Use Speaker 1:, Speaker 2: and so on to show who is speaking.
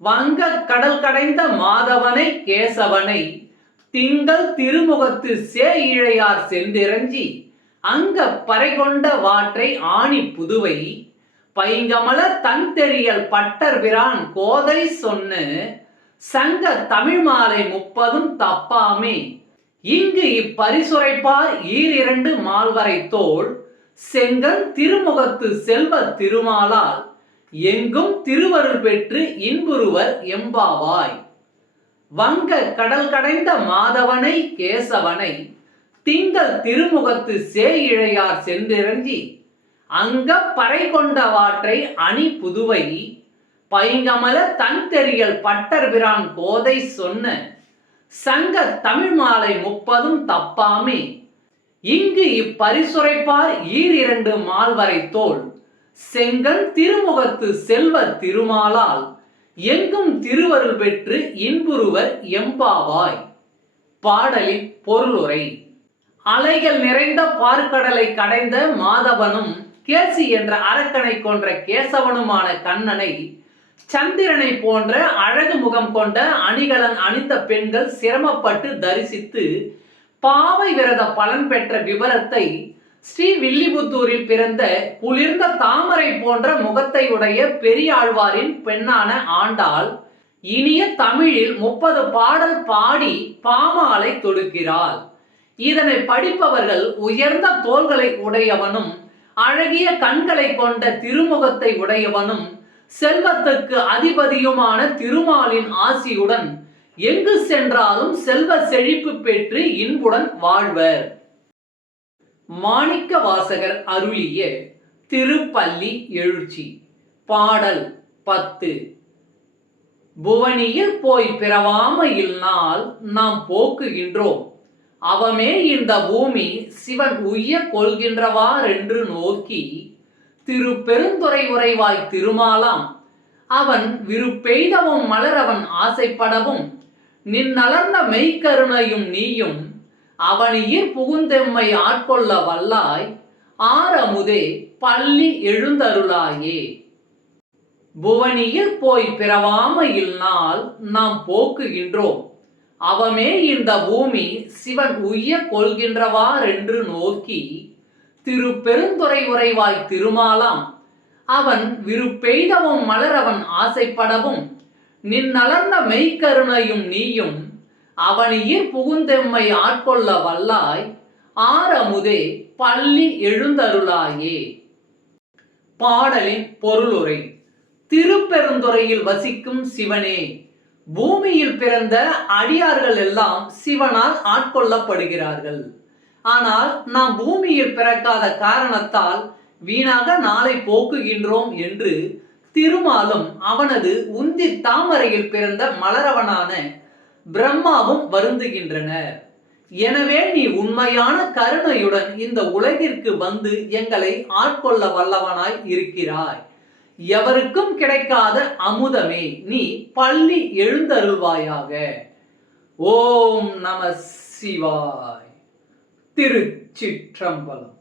Speaker 1: வங்க கடல் கடைந்த மாதவனை கேசவனை திங்கள் திருமுகத்து சே இழையார் சென்றிரஞ்சி அங்க பறைகொண்ட வாற்றை ஆணி புதுவை பைங்கமல தன் தெரியல் பட்டர் பிரான் கோதை சொன்னு சங்க தமிழ் மாலை முப்பதும் தப்பாமே. இங்கு இப்பரிசுரைப்பார் ஈரிரண்டு மால்வரை தோல் செங்கன் திருமுகத்து செல்வ திருமாலால் எங்கும் திருவருள் பெற்று இன்புருவர் எம்பாவாய். வங்க கடல் கடைந்த மாதவனை கேசவனை திங்கள் திருமுகத்து சே இழையார் சென்றிறங்கி அங்க பறை கொண்டவாற்றை அணி புதுவை பைங்கமல தன் தெரியல் பட்டர்பிரான் கோதை சொன்ன சங்க தமிழ் மாலை முப்பதும் தப்பாமே. இங்கு இப்பரிசுரைப்பார் ஈரிரண்டு மால்வரை தோல். செங்கல் திருமுகத்து செல்வ திருமாலால் எங்கும் திருவருள் பெற்று இன்புருவர் எம்பாவாய். பாடலின் பொருளுரை. அலைகள் நிறைந்த பார்க்கடலை கடைந்த மாதவனும் கேசி என்ற அரக்கனை கொன்ற கேசவனுமான கண்ணனை சந்திரனை போன்ற அழகு முகம் கொண்ட அணிகலன் அணிந்த பெண்கள் சிரமப்பட்டு தரிசித்து பாவை விரத பலன் பெற்ற விவரத்தை ஸ்ரீ வில்லிபுத்தூரில் பிறந்த குளிர்ந்த தாமரை போன்ற முகத்தை உடைய பெரியாழ்வாரின் பெண்ணான ஆண்டாள் இனிய தமிழில் முப்பது பாடல் பாடி பாமாலை தொடுக்கிறாள். இதனை படிப்பவர்கள் உயர்ந்த தோள்களை உடையவனும் அழகிய கண்களை கொண்ட திருமுகத்தை உடையவனும் செல்வத்துக்கு அதிபதியுமான திருமாலின் ஆசியுடன் எங்கு சென்றாலும் செல்வ செழிப்பு பெற்று இன்புடன் வாழ்வர். மாணிக்க வாசகர் அருளிய திருப்பள்ளி எழுச்சி. பாடல் பத்து. புவனியில் போய் பிறவாமையில் நாள் நாம் போக்குகின்றோம். அவமே இந்த பூமி சிவன் உய்ய கொள்கின்றவாறென்று நோக்கி திரு பெருந்துறை உறைவாய் திருமாலாம் அவன் விருப்பெய்தவும் மலரவன் ஆசைப்படவும் நின்னலர்ந்த மெய்க்கருணையும் நீயும் அவனியில் புகுந்தெம்மை ஆட்கொள்ள வல்லாய் ஆரமுதே பள்ளி எழுந்தருளாயே. புவனியில் போய் பிறவாமையில் நாள் நாம் போக்குகின்றோம். அவமே இந்த பூமி சிவன் உய்ய கொள்கின்றவாறென்று நோக்கி திரு பெருந்துறை உறைவாய் திருமாலாம் அவன் விருப்பெய்தவும் மலரவன் ஆசைப்படவும் நின்னலர்ந்த மெய்க்கருணையும் நீயும் அவனியில் புகுந்தெம்மை ஆட்கொள்ள வல்லாய் ஆரமுதே பள்ளி எழுந்தருளாயே. பாடலின் பொருளுரை திருப்பெருந்துறையில் வசிக்கும் சிவனே பூமியில் பிறந்த அடியார்கள் எல்லாம் சிவனால் ஆட்கொள்ளப்படுகிறார்கள். ஆனால் நாம் பூமியில் பிறக்காத காரணத்தால் வீணாக நாளை போக்குகின்றோம் என்று திருமாலும் அவனது உந்தி தாமரையில் பிறந்த மலரவனான பிரம்மாவும் வருந்துகின்றனர். எனவே நீ உண்மையான கருணையுடன் இந்த உலகிற்கு வந்து எங்களை ஆட்கொள்ள வல்லவனாய் இருக்கிறாய். எவருக்கும் கிடைக்காத அமுதமே நீ பள்ளி எழுந்தருள்வாயாக. ஓம் நம சிவாய். திருச்சிற்றம்பலம்.